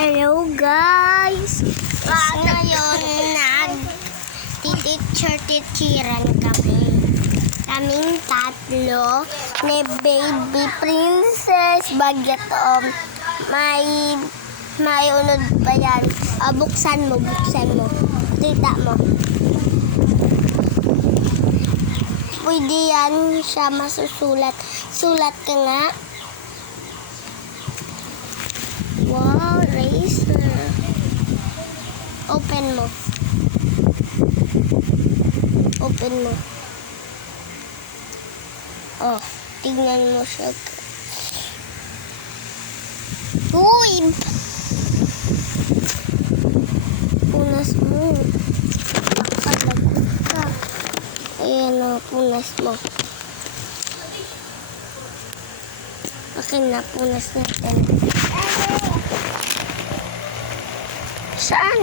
Hello guys! Ngayon nag-teacher-teacheran kami. Kaming tatlo ni Baby Princess Bagyatom. May unod pa yan. Buksan mo. Kita mo. Pwede yan siya masusulat. Sulat ka nga. Wow, eraser. Open mo. Oh, tignan mo siya. Uy! Punas mo. Nakalagot ka. Ayan o, punas mo. Okay na, punas natin. Saan?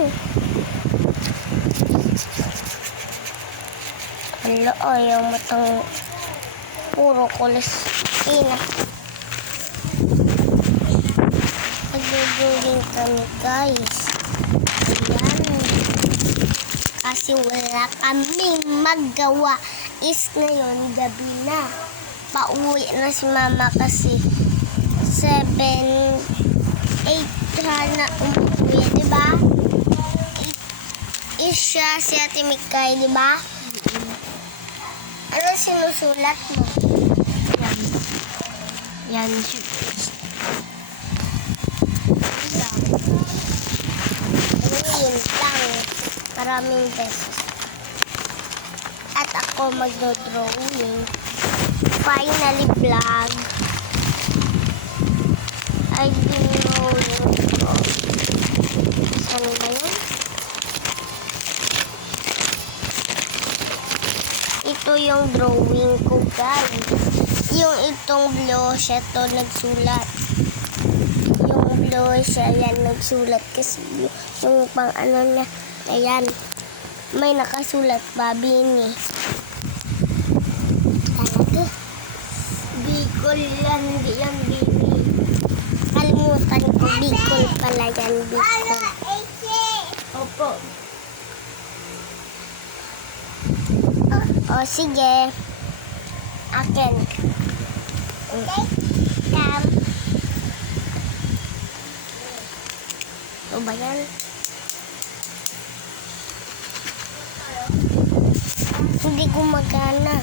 Hala, ayaw matang puro kulis. Ina. Magdudulin kami, guys. Ayan. Kasi wala kami magawa. Is ngayon, gabi na. Pauwi na si mama kasi 7, 8 na umuwi, diba? Siya si Ate Mikay, diba? Ano sinusulat mo? Yan. Yun lang. Maraming beses. At ako magdo-drawing. Finally vlog. I don't know. Saan ba yun? Ito yung drawing ko, guys. Yung itong blue, siya to nagsulat. Yung blue, siya yan nagsulat. Kasi yung pang ano na, ayan. May nakasulat pa, Bini. Talaga. Bicol yan, hindi yan Bini. Kalimutan ko, Bicol pala yan, Bicol. Opo. O, sige. Akin. Kam. O ba yan? Hindi gumagana.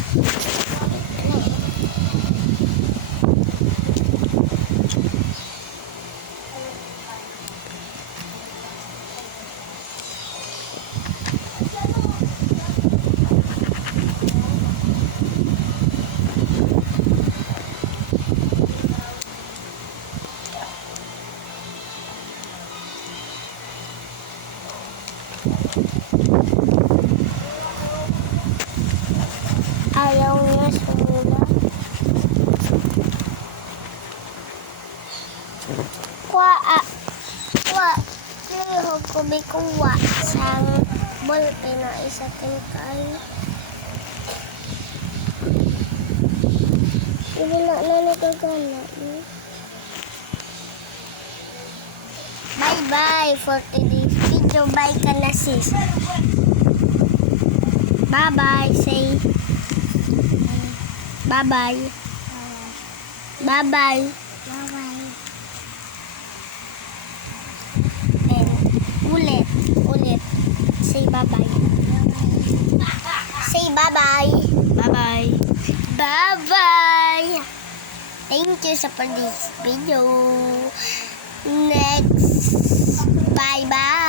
Ayaw niya sumulat. Lihog ko bikuwa sang ballpen na isa tingkay. Wala na nagagana. Bye-bye for today's video. Bye ka na, sis. Bye-bye. Say bye-bye. Bye-bye. Bye-bye. And ulit. Say bye-bye. Say bye-bye. Bye-bye. Bye-bye. Thank you sa this video. Next. Bye-bye.